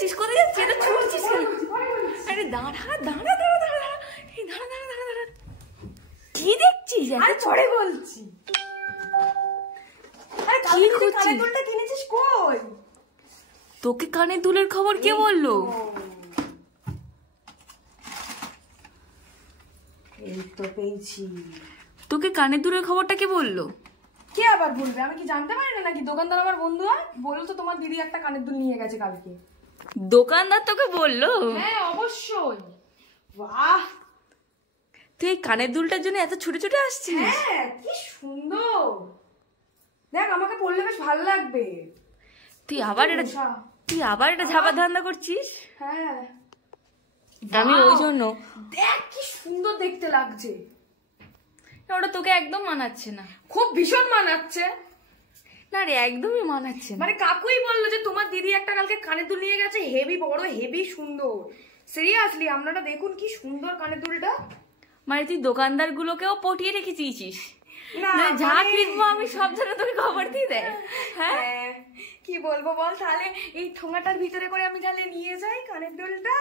যাচ্ছিস? কোথায় যাচ্ছিস? এটা ছুটছিস কেন? আরে দাঁড়া দাঁড়া দাঁড়া দাঁড়া, এই দাঁড়া দাঁড়া দাঁড়া দাঁড়া, কি দেখছিস? আরে পরে বলছি। আরে কি কানের দুলটা কিনেছিস কই? তোকে কানের দুলের খবর কে বললো? এই তো পেয়েছি। তোকে কানের দুলের খবরটা কে বললো? কে আবার বলবে? আমি কি জানতে পারি না নাকি? দোকানদার আমার বন্ধু হয়, বললো তো তোমার দিদি একটা কানের দুল নিয়ে গেছে কালকে। দোকানদার তোকে বললো? হ্যাঁ অবশ্যই। বাহ, তুই এই কানের দুলটার জন্য এত ছুটে ছুটে আসছিস? হ্যাঁ কি সুন্দর, দেখ আমাকে পরলে বেশ ভালো লাগবে। তুই আবার এটা ঝাপা ধান্দা করছিস? হ্যাঁ আমি ওই জন্য। দেখ কি সুন্দর দেখতে লাগছে। ওটা তোকে একদম মানাচ্ছে না। খুব ভীষণ মানাচ্ছে। না রে, একদমই মানাচ্ছে না। মানে কাকুই বললো যে তোমার দিদি একটা কালকে কানের দুল নিয়ে গেছে, হেভি বড় হেভি সুন্দর। সিরিয়াসলি আপনারা দেখুন কি সুন্দর কানের দুলটা। মানে তুই দোকানদার গুলোকেও পটিয়ে রেখেছিস? না যা কিনবো আমি সব জন্য তোকে খবর দিয়ে দেয়। হ্যাঁ কি বলবো বল, তাহলে এই ঠোঙাটার ভিতরে করে আমি তাহলে নিয়ে যাই কানের দুলটা।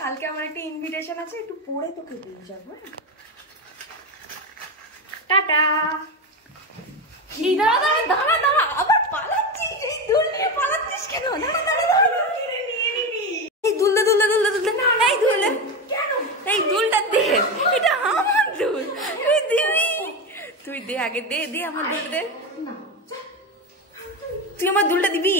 কালকে আমার একটা ইনভিটেশন আছে, একটু পরে তোকে দিয়ে যাবো। টাটা। দাঁড়া দাঁড়া দাঁড়া দাঁড়া, আবার পালাচ্ছিস? এই দুল নিয়ে পালাচ্ছিস কেন? দাঁড়া দাঁড়া দাঁড়া, এই দুলদে দুলদে দুলদে দুলদে, এই দুলদে কেন? এই দুলটা দে, এটা আমার দুল, তুই দিবি? তুই দে আগে, দে দে আমার দুলটা দে। তুই আমার দুলটা দিবি?